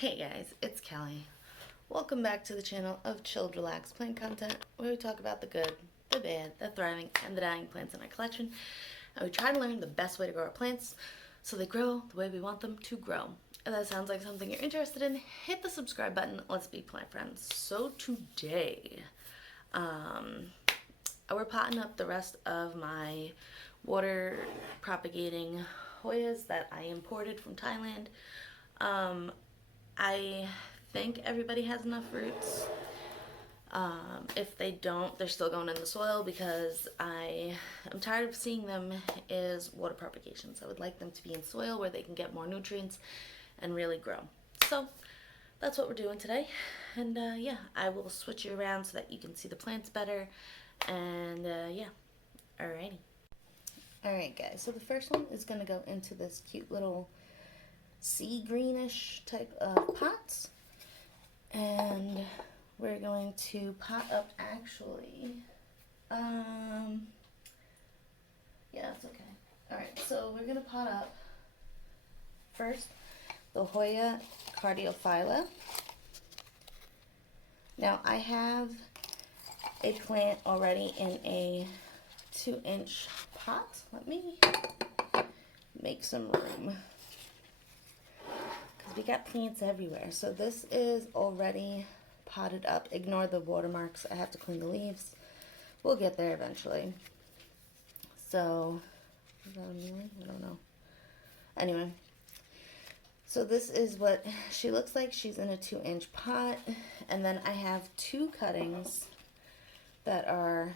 Hey guys, it's Kelly. Welcome back to the channel of Chilled Relaxed Plant Content, where we talk about the good, the bad, the thriving, and the dying plants in our collection, and we try to learn the best way to grow our plants so they grow the way we want them to grow. If that sounds like something you're interested in, hit the subscribe button. Let's be plant friends. So today, we're potting up the rest of my water propagating Hoyas that I imported from Thailand. I think everybody has enough roots. If they don't, they're still going in the soil because I'm tired of seeing them as water propagations. I would like them to be in soil where they can get more nutrients and really grow. So that's what we're doing today. And yeah, I will switch you around so that you can see the plants better. And yeah, alrighty. Alright guys, so the first one is going to go into this cute little sea greenish type of pots, and we're going to pot up actually yeah, it's okay. Alright, so we're going to pot up first the Hoya Cardiophylla. Now I have a plant already in a 2-inch pot. Let me make some room, we got plants everywhere. So this is already potted up. Ignore the watermarks. I have to clean the leaves. We'll get there eventually. So, is that annoying? I don't know. Anyway, so this is what she looks like. She's in a 2-inch pot. And then I have 2 cuttings that are,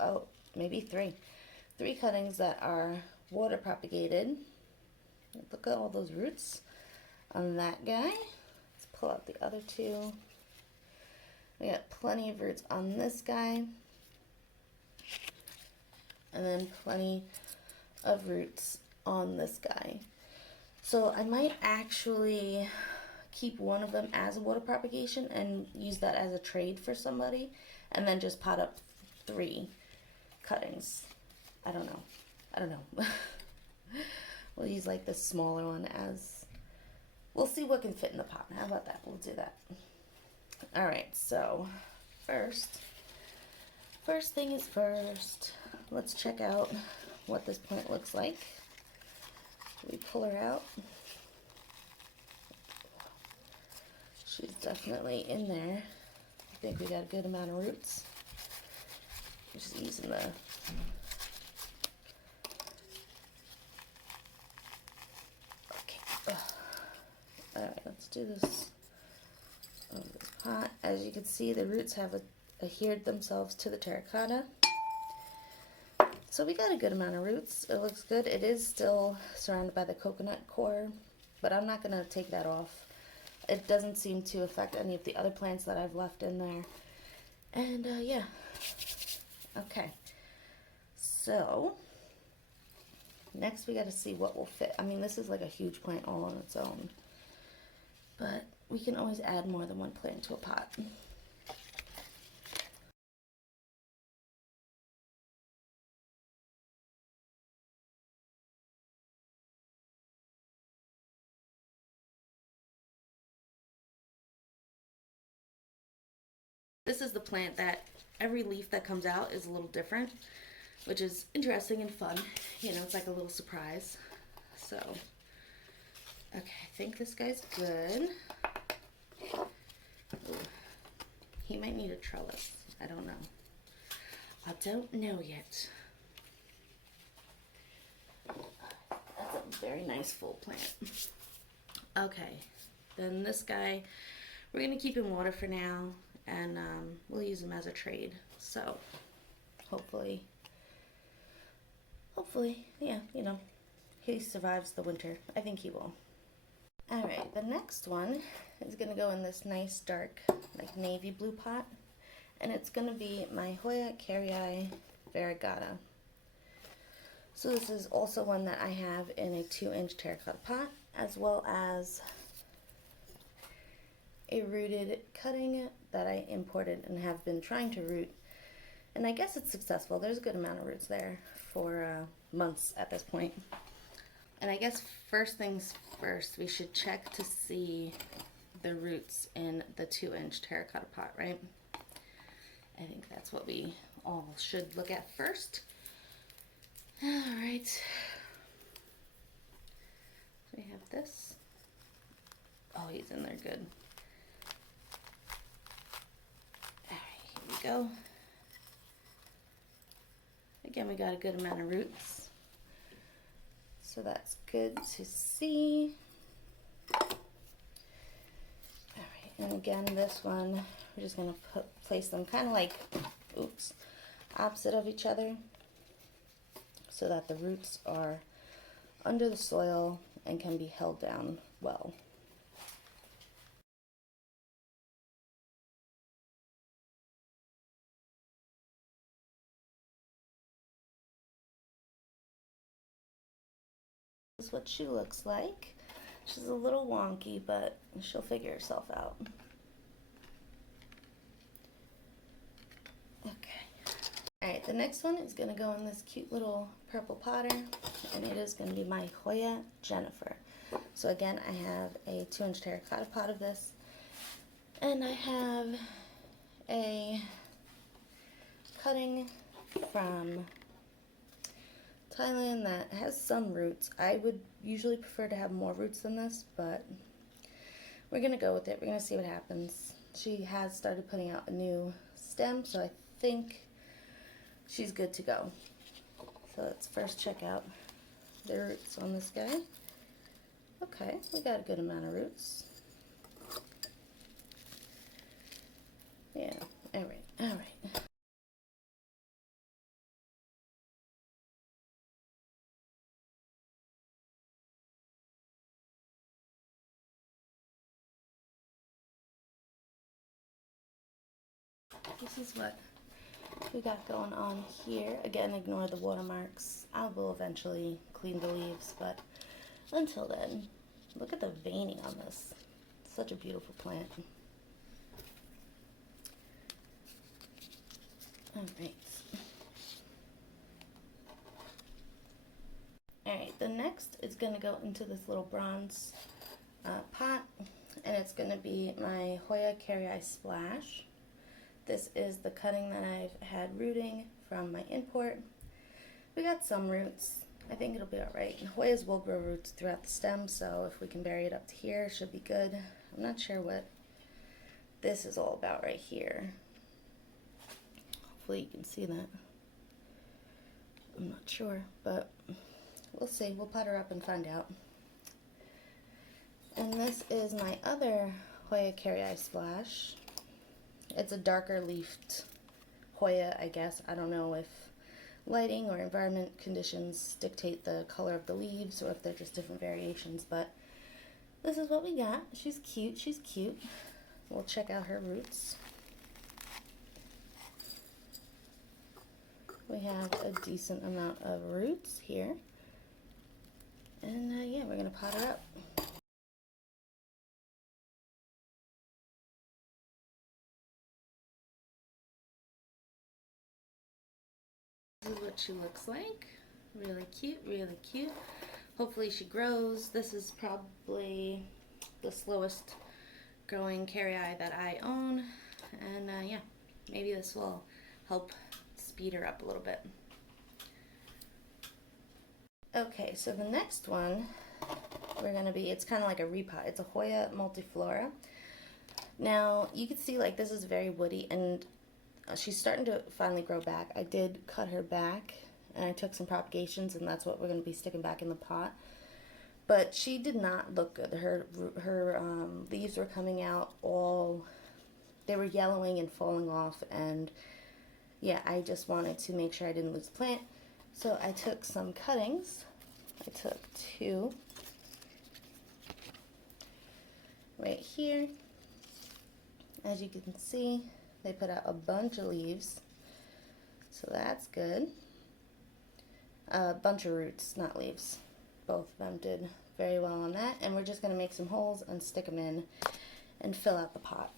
oh, maybe 3. 3 cuttings that are water propagated. Look at all those roots on that guy. Let's pull out the other 2. We got plenty of roots on this guy. And then plenty of roots on this guy. So I might actually keep one of them as a water propagation and use that as a trade for somebody. And then just pot up 3 cuttings. I don't know. We'll use like this smaller one as... We'll see what can fit in the pot. How about that? We'll do that. Alright, so first thing is first. Let's check out what this plant looks like. We pull her out. She's definitely in there. I think we got a good amount of roots. Just using the... Alright, let's do this on this pot. As you can see, the roots have adhered themselves to the terracotta. So we got a good amount of roots. It looks good. It is still surrounded by the coconut core, but I'm not going to take that off. It doesn't seem to affect any of the other plants that I've left in there. And yeah. Okay. So next we got to see what will fit. I mean, this is like a huge plant all on its own. But we can always add more than one plant to a pot. This is the plant that every leaf that comes out is a little different, which is interesting and fun. You know, it's like a little surprise. So, okay, I think this guy's good. Ooh, he might need a trellis. I don't know. I don't know yet. That's a very nice full plant. Okay, then this guy, we're going to keep in water for now, and we'll use him as a trade. So, hopefully, yeah, you know, he survives the winter. I think he will. Alright, the next one is going to go in this nice dark, like navy blue pot. And it's going to be my Hoya Varagata. So this is also one that I have in a 2-inch terracotta pot, as well as a rooted cutting that I imported and have been trying to root. And I guess it's successful. There's a good amount of roots there for months at this point. And I guess first things first, we should check to see the roots in the 2-inch terracotta pot, right? I think that's what we all should look at first. All right. So we have this. Oh, he's in there good. All right, here we go. Again, we got a good amount of roots. So that's good to see. All right, and again, this one, we're just gonna place them kind of like, oops, opposite of each other so that the roots are under the soil and can be held down well. This is what she looks like. She's a little wonky, but she'll figure herself out. Okay. Alright, the next one is going to go in this cute little purple potter, and it is going to be my Hoya Jennifer. So again, I have a 2-inch terracotta pot of this, and I have a cutting from Thailand that has some roots. I would usually prefer to have more roots than this, but we're going to go with it. We're going to see what happens. She has started putting out a new stem, so I think she's good to go. So let's first check out the roots on this guy. Okay, we got a good amount of roots. Yeah, all right, all right. This is what we got going on here. Again, ignore the watermarks. I will eventually clean the leaves, but until then, look at the veining on this. Such a beautiful plant. All right. All right, the next is going to go into this little bronze pot, and it's going to be my Hoya Cardiophylla Splash. This is the cutting that I've had rooting from my import. We got some roots. I think it'll be all right. Hoyas will grow roots throughout the stem, so if we can bury it up to here, it should be good. I'm not sure what this is all about right here. Hopefully you can see that. I'm not sure, but we'll see. We'll pot her up and find out. And this is my other Hoya Cardiophylla Splash. It's a darker leafed Hoya, I guess. I don't know if lighting or environment conditions dictate the color of the leaves or if they're just different variations, but this is what we got. She's cute, she's cute. We'll check out her roots. We have a decent amount of roots here. And yeah, we're gonna pot her up. This is what she looks like. Really cute, really cute. Hopefully she grows. This is probably the slowest growing carrii that I own. And yeah, maybe this will help speed her up a little bit. Okay, so the next one we're gonna be, it's kind of like a repot. It's a Hoya Multiflora. Now you can see like this is very woody, and she's starting to finally grow back. I did cut her back and I took some propagations, and that's what we're going to be sticking back in the pot. But she did not look good. Her leaves were coming out all, they were yellowing and falling off, and yeah, I just wanted to make sure I didn't lose the plant. So I took some cuttings. I took 2 right here. As you can see, they put out a bunch of leaves, so that's good. A bunch of roots, not leaves. Both of them did very well on that, and we're just going to make some holes and stick them in and fill out the pot.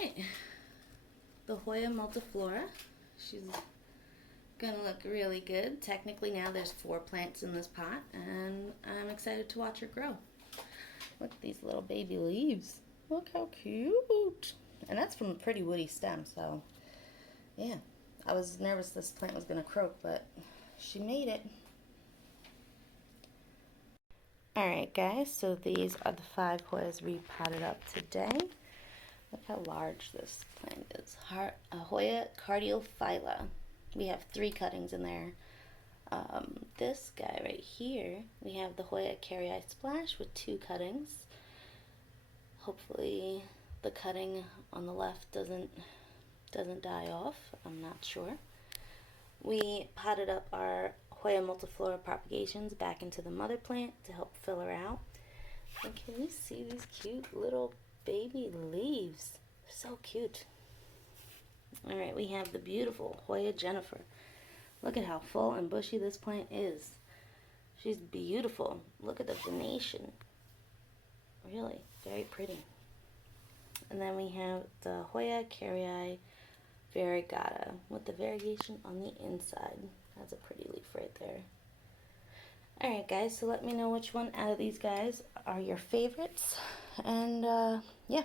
Alright, the Hoya Multiflora. She's gonna look really good. Technically now there's 4 plants in this pot, and I'm excited to watch her grow. Look at these little baby leaves. Look how cute. And that's from a pretty woody stem, so yeah. I was nervous this plant was gonna croak, but she made it. Alright guys, so these are the 5 Hoyas repotted up today. Look how large this plant is. Hoya Cardiophylla. We have 3 cuttings in there. This guy right here, we have the Hoya Carry Splash with 2 cuttings. Hopefully the cutting on the left doesn't die off. I'm not sure. We potted up our Hoya Multiflora propagations back into the mother plant to help fill her out. And can you see these cute little baby leaves? So cute. Alright, we have the beautiful Hoya Jennifer. Look at how full and bushy this plant is. She's beautiful. Look at the venation. Really, very pretty. And then we have the Hoya Cardiophylla with the variegation on the inside. That's a pretty leaf right there. Alright guys, so let me know which one out of these guys are your favorites. And yeah,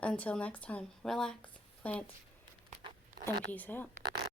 until next time, relax, plant, and peace out.